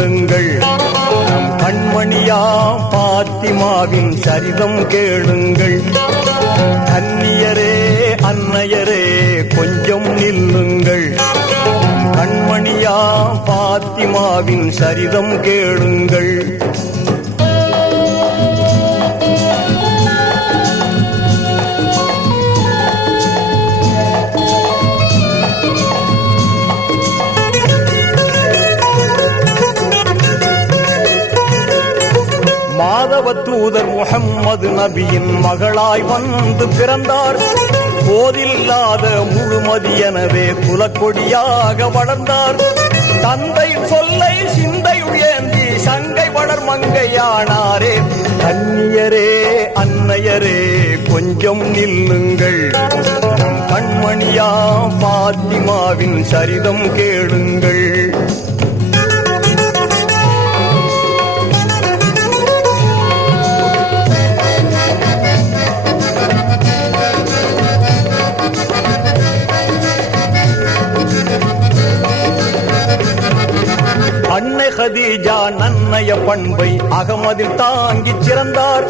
கேளுங்கள் நம் கண்மணியா பாத்திமாவின் சரிதம் கேளுங்கள். கன்னியரே அன்னையரே கொஞ்சம் நில்லுங்கள். கண்மணியா பாத்திமாவின் சரிதம் கேளுங்கள். முகமது நபியின் மகளாய் வந்து பிறந்தார். போதில்லாத முழுமதி எனவே குலக்கொடியாக வளர்ந்தார். தந்தை சொல்லை சிந்தை உயர்ந்தி சங்கை வளர் மங்கையானாரே. கன்னியரே அன்னையரே கொஞ்சம் நில்லுங்கள். கண்மணியா பாத்திமாவின் சரிதம் கேளுங்கள். ஹதீஜா நன்னய பண்பை அகமதில் தாங்கிச் சிறந்தார்.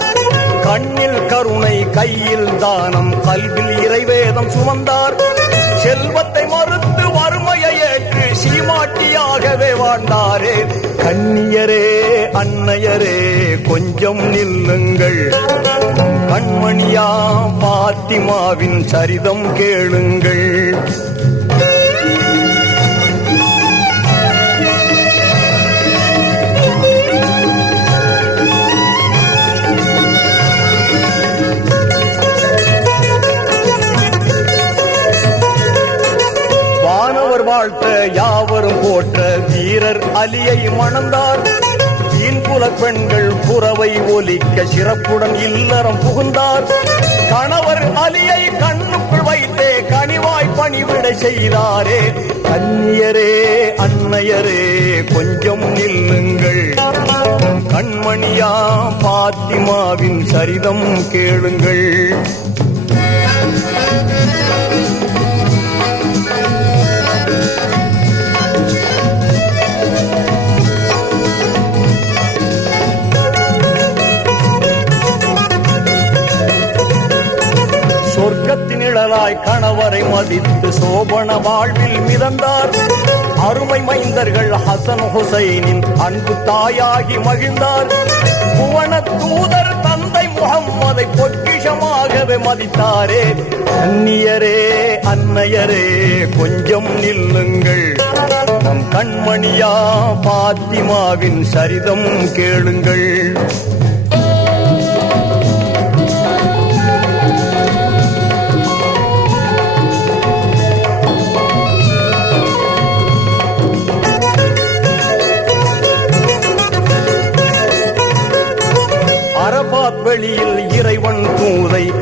கண்ணில் கருணை கையில் தானம் கல்வில் இறைவேதம் சுமந்தார். செல்வத்தை மறுத்து வறுமையை ஏற்று சீமாட்டியாகவே வாழ்ந்தாரே. கண்ணியரே அன்னையரே கொஞ்சம் நில்லுங்கள். கண்மணியா பாத்திமாவின் சரிதம் கேளுங்கள். வாழ்த்த யாவரும் போற்ற வீரர் அலியை மணந்தார். இன்புல பெண்கள் புறவை ஒலிக்க சிறப்புடன் இல்லறம் புகுந்தார். கணவர் அலியை கண்ணுக்குள் வைத்தே கனிவாய் பணிவிட செய்தாரே. கன்னியரே அன்னையரே கொஞ்சம் நில்லுங்கள். கண்மணியா பாத்திமாவின் சரிதம் கேளுங்கள். சொர்க்கத்தின் கணவரை மதித்து சோபன வாழ்வில் மிதந்தார். அருமை மைந்தர்கள் ஹசன் ஹுசைனின் அன்பு தாயாகி மகிழ்ந்தார். புவன தூதர் தந்தை முகம்மதை பொக்கிஷமாகவே மதித்தாரே. அந்நியரே அன்னையரே கொஞ்சம் நில்லுங்கள். நம் கண்மணியா பாத்திமாவின் சரிதம் கேளுங்கள்.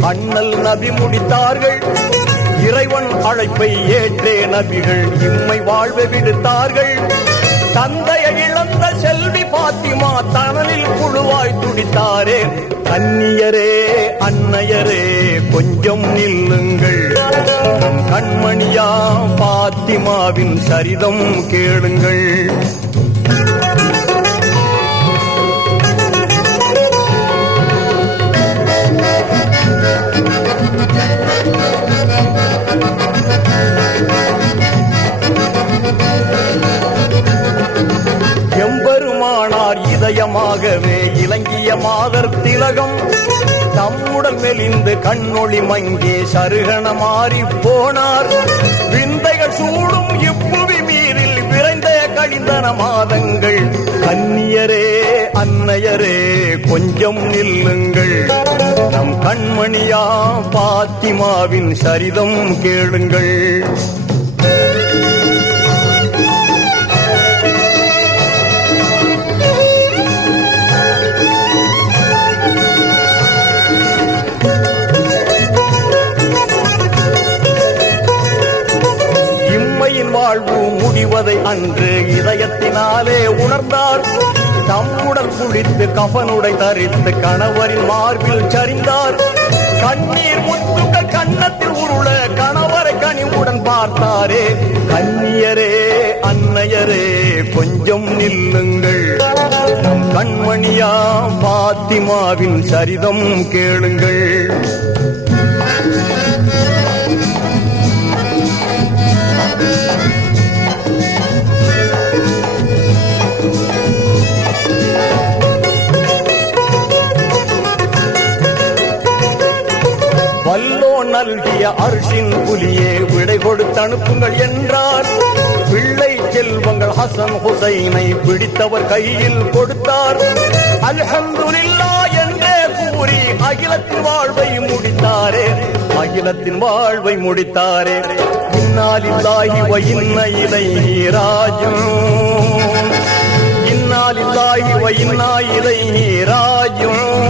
அண்ணல் நபி முடித்தார்கள். இறைவன் அழைப்பை ஏற்றே நபிகள் இம்மை வாழ்வை விடுத்தார்கள். தந்தையை இழந்த செல்வி பாத்திமா தனலில் புழுவாய் துடித்தாரே. கன்னியரே அன்னையரே கொஞ்சம் நில்லுங்கள். கண்மணியா பாத்திமாவின் சரிதம் கேளுங்கள். பெருமானார் இதயமாகவே இலங்கிய மாதர் திலகம். தம்முடல் மெலிந்து கண்ணொளி மங்கே சருகண மாறி போனார். விந்தைகள் சூடும் இப்புவி மீறில் விரைந்த கழிந்தன மாதங்கள். கன்னியரே அன்னையரே கொஞ்சம் நில்லுங்கள். நம் கண்மணியா பாத்திமாவின் சரிதம் கேளுங்கள். அன்று இதயத்தினாலே உணர்ந்தார். தம்முடன் குளித்து கபனுடை தரித்து கணவரின் மார்பில் சரிந்தார். கண்ணீர் முத்துக்கள் கண்ணத்தில் உருள கணவரை கனிவுடன் பார்த்தாரே. கன்னியரே அன்னையரே கொஞ்சம் நில்லுங்கள். நம் கண்மணியா பாத்திமாவின் சரிதம் கேளுங்கள். அரிசின் புலியே விடை கொடுத்து அனுப்புங்கள் என்றார். பிள்ளை செல்வங்கள் ஹசன் ஹுசைனை பிடித்தவர் கையில் கொடுத்தார். அல்ஹந்துலில்லா என்றே கூறி அகிலத்தின் வாழ்வை முடித்தாரே அகிலத்தின் வாழ்வை முடித்தாரே. இன்னாலில்லாஹி வ இன்ன இலைஹி ராஜிஊன். இன்னாலில்லாஹி வ இன்னா இலைஹி ராஜிஊன்.